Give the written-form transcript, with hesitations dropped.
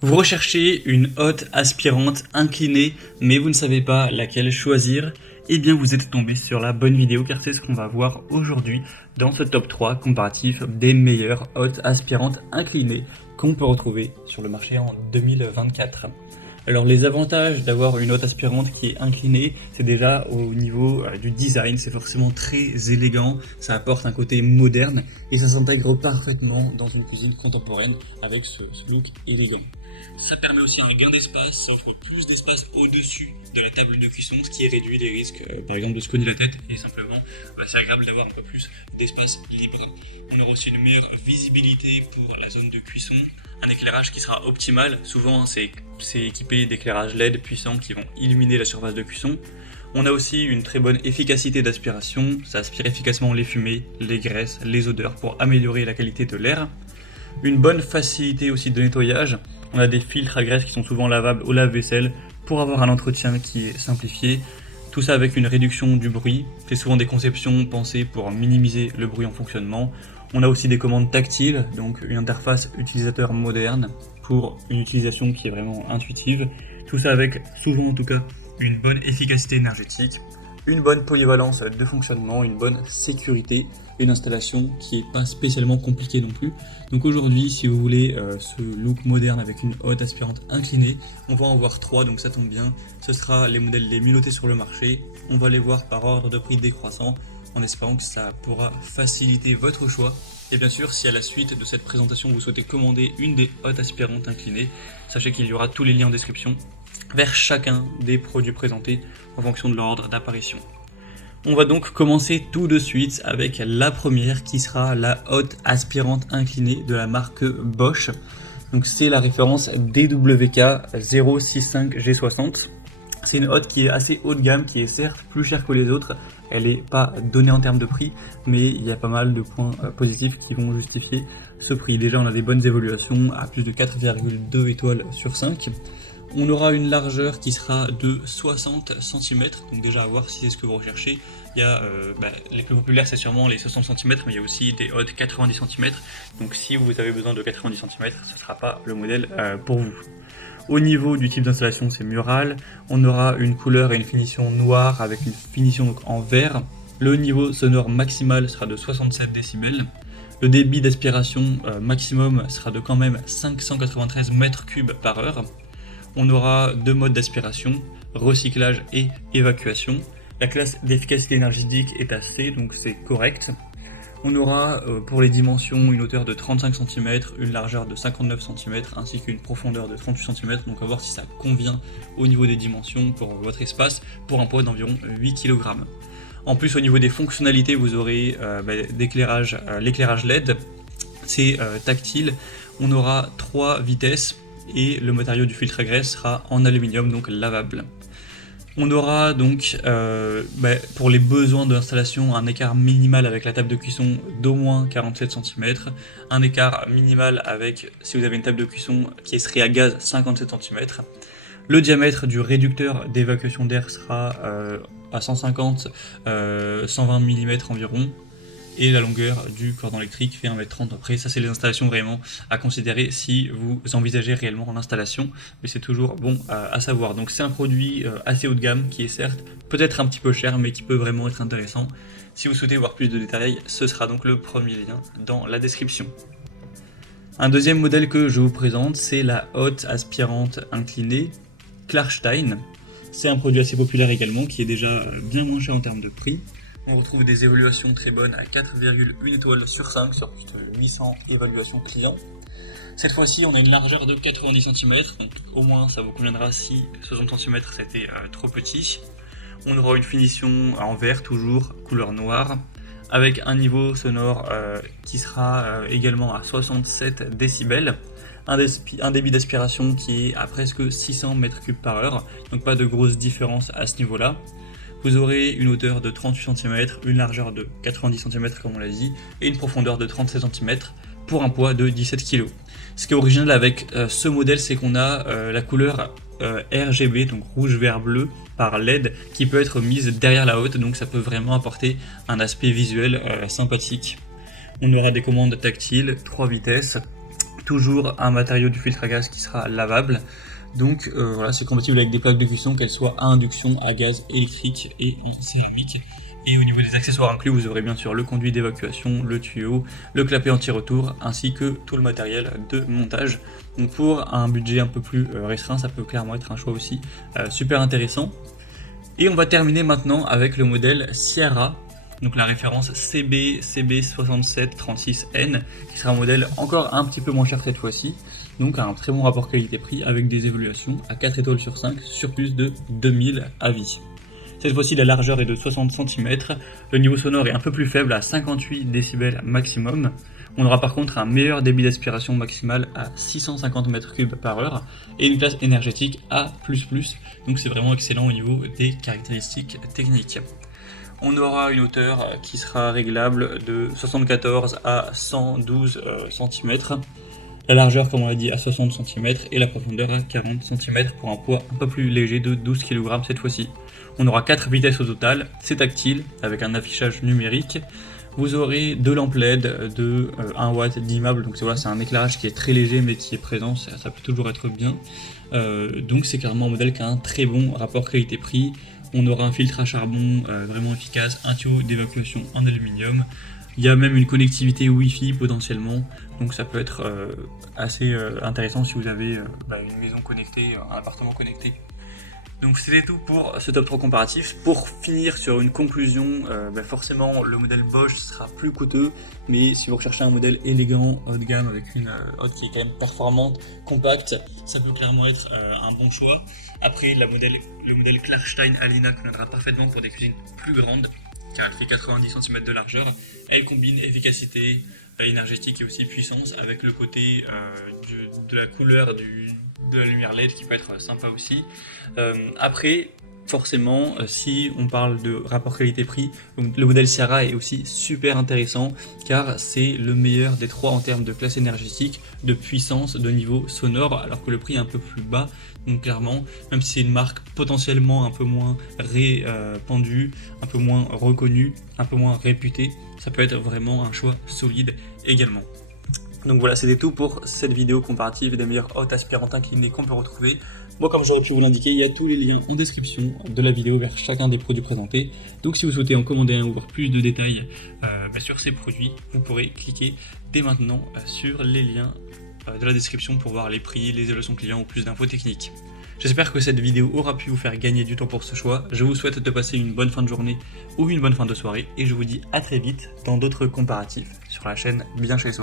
Vous recherchez une hotte aspirante inclinée, mais vous ne savez pas laquelle choisir. Eh bien, vous êtes tombé sur la bonne vidéo car c'est ce qu'on va voir aujourd'hui dans ce top 3 comparatif des meilleures hottes aspirantes inclinées qu'on peut retrouver sur le marché en 2024. Alors, les avantages d'avoir une hotte aspirante qui est inclinée, c'est déjà au niveau du design, c'est forcément très élégant, ça apporte un côté moderne et ça s'intègre parfaitement dans une cuisine contemporaine avec ce look élégant. Ça permet aussi un gain d'espace, ça offre plus d'espace au-dessus de la table de cuisson, ce qui réduit les risques, par exemple, de se cogner la tête, et simplement, c'est agréable d'avoir un peu plus d'espace libre. On aura aussi une meilleure visibilité pour la zone de cuisson, un éclairage qui sera optimal, souvent c'est équipé d'éclairages LED puissants qui vont illuminer la surface de cuisson. On a aussi une très bonne efficacité d'aspiration, ça aspire efficacement les fumées, les graisses, les odeurs pour améliorer la qualité de l'air. Une bonne facilité aussi de nettoyage. On a des filtres à graisse qui sont souvent lavables au lave-vaisselle pour avoir un entretien qui est simplifié. Tout ça avec une réduction du bruit. C'est souvent des conceptions pensées pour minimiser le bruit en fonctionnement. On a aussi des commandes tactiles, donc une interface utilisateur moderne pour une utilisation qui est vraiment intuitive. Tout ça avec souvent en tout cas une bonne efficacité énergétique, une bonne polyvalence de fonctionnement, une bonne sécurité, une installation qui n'est pas spécialement compliquée non plus. Donc aujourd'hui, si vous voulez ce look moderne avec une hotte aspirante inclinée, on va en voir 3, donc ça tombe bien. Ce sera les modèles les mieux notés sur le marché. On va les voir par ordre de prix décroissant, en espérant que ça pourra faciliter votre choix. Et bien sûr, si à la suite de cette présentation, vous souhaitez commander une des hottes aspirantes inclinées, sachez qu'il y aura tous les liens en description vers chacun des produits présentés en fonction de leur ordre d'apparition. On va donc commencer tout de suite avec la première qui sera la hotte aspirante inclinée de la marque Bosch. Donc c'est la référence DWK 065G60. C'est une hotte qui est assez haut de gamme, qui est certes plus chère que les autres. Elle n'est pas donnée en termes de prix, mais il y a pas mal de points positifs qui vont justifier ce prix. Déjà, on a des bonnes évaluations à plus de 4,2 étoiles sur 5. On aura une largeur qui sera de 60 cm, donc déjà à voir si c'est ce que vous recherchez. Il y a, les plus populaires c'est sûrement les 60 cm, mais il y a aussi des hottes 90 cm, donc si vous avez besoin de 90 cm, ce ne sera pas le modèle pour vous. Au niveau du type d'installation, c'est mural. On aura une couleur et une finition noire avec une finition donc en vert. Le niveau sonore maximal sera de 67 décibels. Le débit d'aspiration maximum sera de quand même 593 m3 par heure. On aura 2 modes d'aspiration, recyclage et évacuation. La classe d'efficacité énergétique est à C, donc c'est correct. On aura pour les dimensions une hauteur de 35 cm, une largeur de 59 cm ainsi qu'une profondeur de 38 cm, donc à voir si ça convient au niveau des dimensions pour votre espace, pour un poids d'environ 8 kg. En plus, au niveau des fonctionnalités, vous aurez l'éclairage LED, c'est tactile. On aura 3 vitesses et le matériau du filtre à graisse sera en aluminium, donc lavable. On aura donc pour les besoins de l'installation un écart minimal avec la table de cuisson d'au moins 47 cm, un écart minimal avec, si vous avez une table de cuisson qui serait à gaz, 57 cm. Le diamètre du réducteur d'évacuation d'air sera à 150-120 mm environ. Et la longueur du cordon électrique fait 1,30 m. Après, ça c'est les installations vraiment à considérer si vous envisagez réellement l'installation, mais c'est toujours bon à savoir. Donc c'est un produit assez haut de gamme qui est certes peut-être un petit peu cher, mais qui peut vraiment être intéressant. Si vous souhaitez voir plus de détails, ce sera donc le premier lien dans la description. Un deuxième modèle que je vous présente, c'est la hotte aspirante inclinée Klarstein. C'est un produit assez populaire également, qui est déjà bien moins cher en termes de prix. On retrouve des évaluations très bonnes à 4,1 étoiles sur 5 sur plus de 800 évaluations clients. Cette fois-ci, on a une largeur de 90 cm, donc au moins ça vous conviendra si 60 cm c'était trop petit. On aura une finition en vert, toujours couleur noire, avec un niveau sonore qui sera également à 67 décibels. Un débit d'aspiration qui est à presque 600 m3 par heure, donc pas de grosse différence à ce niveau-là. Vous aurez une hauteur de 38 cm, une largeur de 90 cm comme on l'a dit, et une profondeur de 37 cm pour un poids de 17 kg. Ce qui est original avec ce modèle, c'est qu'on a la couleur RGB, donc rouge, vert, bleu, par LED, qui peut être mise derrière la hotte, donc ça peut vraiment apporter un aspect visuel sympathique. On aura des commandes tactiles, 3 vitesses, toujours un matériau du filtre à gaz qui sera lavable. Donc voilà, c'est compatible avec des plaques de cuisson, qu'elles soient à induction, à gaz, électrique et en céramique. Et au niveau des accessoires inclus, vous aurez bien sûr le conduit d'évacuation, le tuyau, le clapet anti-retour, ainsi que tout le matériel de montage. Donc pour un budget un peu plus restreint, ça peut clairement être un choix aussi super intéressant. Et on va terminer maintenant avec le modèle Sierra, donc la référence CB6736N, qui sera un modèle encore un petit peu moins cher cette fois-ci, donc un très bon rapport qualité-prix avec des évaluations à 4 étoiles sur 5 sur plus de 2000 avis. Cette fois-ci, la largeur est de 60 cm, le niveau sonore est un peu plus faible à 58 décibels maximum. On aura par contre un meilleur débit d'aspiration maximal à 650 m3 par heure et une classe énergétique A++, donc c'est vraiment excellent au niveau des caractéristiques techniques. On aura une hauteur qui sera réglable de 74 à 112 cm. La largeur, comme on l'a dit, à 60 cm et la profondeur à 40 cm pour un poids un peu plus léger de 12 kg cette fois-ci. On aura 4 vitesses au total, c'est tactile avec un affichage numérique. Vous aurez 2 lampes LED de 1 watt dimmable, donc voilà, c'est un éclairage qui est très léger mais qui est présent, ça peut toujours être bien. Donc c'est clairement un modèle qui a un très bon rapport qualité-prix. On aura un filtre à charbon vraiment efficace, un tuyau d'évacuation en aluminium. Il y a même une connectivité Wi-Fi potentiellement, donc ça peut être assez intéressant si vous avez une maison connectée, un appartement connecté. Donc c'était tout pour ce top 3 comparatif. Pour finir sur une conclusion, forcément le modèle Bosch sera plus coûteux, mais si vous recherchez un modèle élégant, haut de gamme, avec une hotte qui est quand même performante, compacte, ça peut clairement être un bon choix. Après le modèle Klarstein Alina conviendra parfaitement pour des cuisines plus grandes, car elle fait 90 cm de largeur. Elle combine efficacité énergétique et aussi puissance avec le côté de la couleur de la lumière LED qui peut être sympa aussi. Après, forcément, si on parle de rapport qualité-prix, le modèle Sierra est aussi super intéressant car c'est le meilleur des trois en termes de classe énergétique, de puissance, de niveau sonore, alors que le prix est un peu plus bas. Donc clairement, même si c'est une marque potentiellement un peu moins répandue, un peu moins reconnue, un peu moins réputée, ça peut être vraiment un choix solide également. Donc voilà, c'était tout pour cette vidéo comparative des meilleures hottes aspirantes inclinées qu'on peut retrouver. Moi, comme j'aurais pu vous l'indiquer, il y a tous les liens en description de la vidéo vers chacun des produits présentés. Donc si vous souhaitez en commander un ou voir plus de détails sur ces produits, vous pourrez cliquer dès maintenant sur les liens de la description pour voir les prix, les évaluations clients ou plus d'infos techniques. J'espère que cette vidéo aura pu vous faire gagner du temps pour ce choix. Je vous souhaite de passer une bonne fin de journée ou une bonne fin de soirée et je vous dis à très vite dans d'autres comparatifs sur la chaîne Bien Chez Soi.